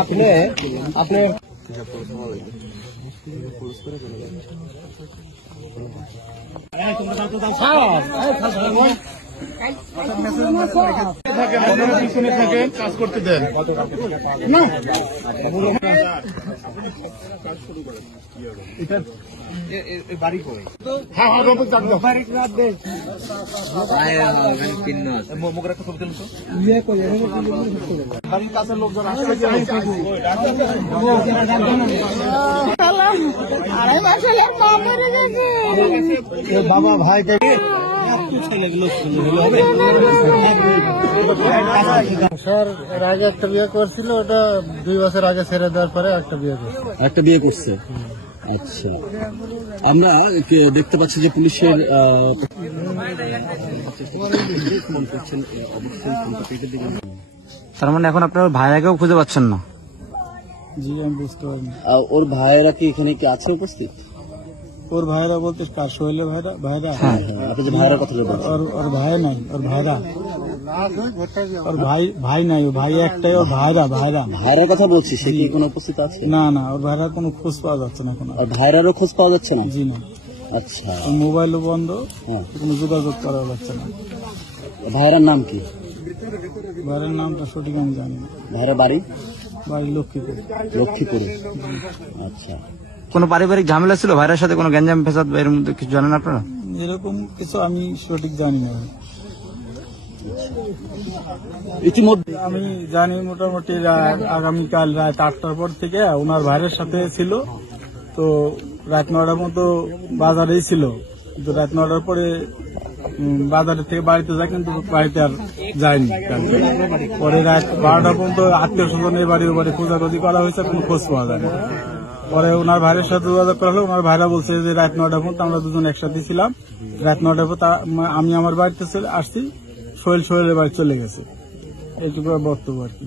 আপনি কাজ করতে দেন না বাড়ি করে হ্যাঁ বাড়ির কাছের লোকজন বাবা ভাই দেখে স্যার এর আগে একটা বিয়ে করছিল, ওটা 2 বছর আগে ছেড়ে দেওয়ার পরে একটা বিয়ে করছে। আচ্ছা, আমরা দেখতে পাচ্ছি যে পুলিশের তার মানে এখন আপনার ভাইয়াকেও খুঁজে পাচ্ছেন না? জি, আমি বুঝতে পারিনি। ওর ভাইয়েরা কি এখানে কি আছে উপস্থিত? ওর ভাইরা বলতে কার শৈল ভাইরা? হ্যাঁ, আপনি যে ভাইয়ের কথা বলছেন। ওর ভাই নাই, ওর ভাইরা। ওর ভাই নাই, ওর ভাই একটাই, ওর ভাইরার কথা বলছি। সে কি কোনো উপস্থিত আছে? না, ওর ভাইরার কোনো খোঁজ পাওয়া যাচ্ছে না এখন। আর ভাইরারও খোঁজ পাওয়া যাচ্ছে না? জি না। আচ্ছা, মোবাইলও বন্ধ, কোনো যোগাযোগ করা যাচ্ছে না। ভাইরার নাম কি? ভাইরার নামটা সঠিক আমি জানি না। ভাইরার বাড়ি লক্ষ্মীপুরে। আচ্ছা, কোনো পারিবারিক ঝামেলা ছিল ভাইরার সাথে? কোনো গ্যাঞ্জাম ফেসাদ এর মধ্যে কিছু জানেন আপনারা? এরকম কিছু আমি সঠিক জানি না। ইতিমধ্যে আমি জানি মোটামুটি আগামীকাল রাত 8টার পর থেকে ওনার ভাইয়ের সাথে ছিল। তো রাত 9টার মতো বাজারেই ছিল, কিন্তু রাত 9টার পরে বাজারের থেকে বাড়িতে যায়, কিন্তু বাড়িতে আর যায়নি। পরে রাত 12টা পর্যন্ত আত্মীয় স্বজনের বাড়ির বাড়ি খোঁজাখুঁজি করা হয়েছে, কোনো খোঁজ পাওয়া যায় না। পরে ওনার ভাইয়ের সাথে যোগাযোগ করা হলো। ওনার ভাইরা বলছে যে রাত 9টা পর্যন্ত আমরা দুজন একসাথে ছিলাম। রাত 9টার পর আমি আমার বাড়িতে আসছি, সোহেলের বাড়ি চলে গেছে। এইটুকু বক্তব্য আর কি।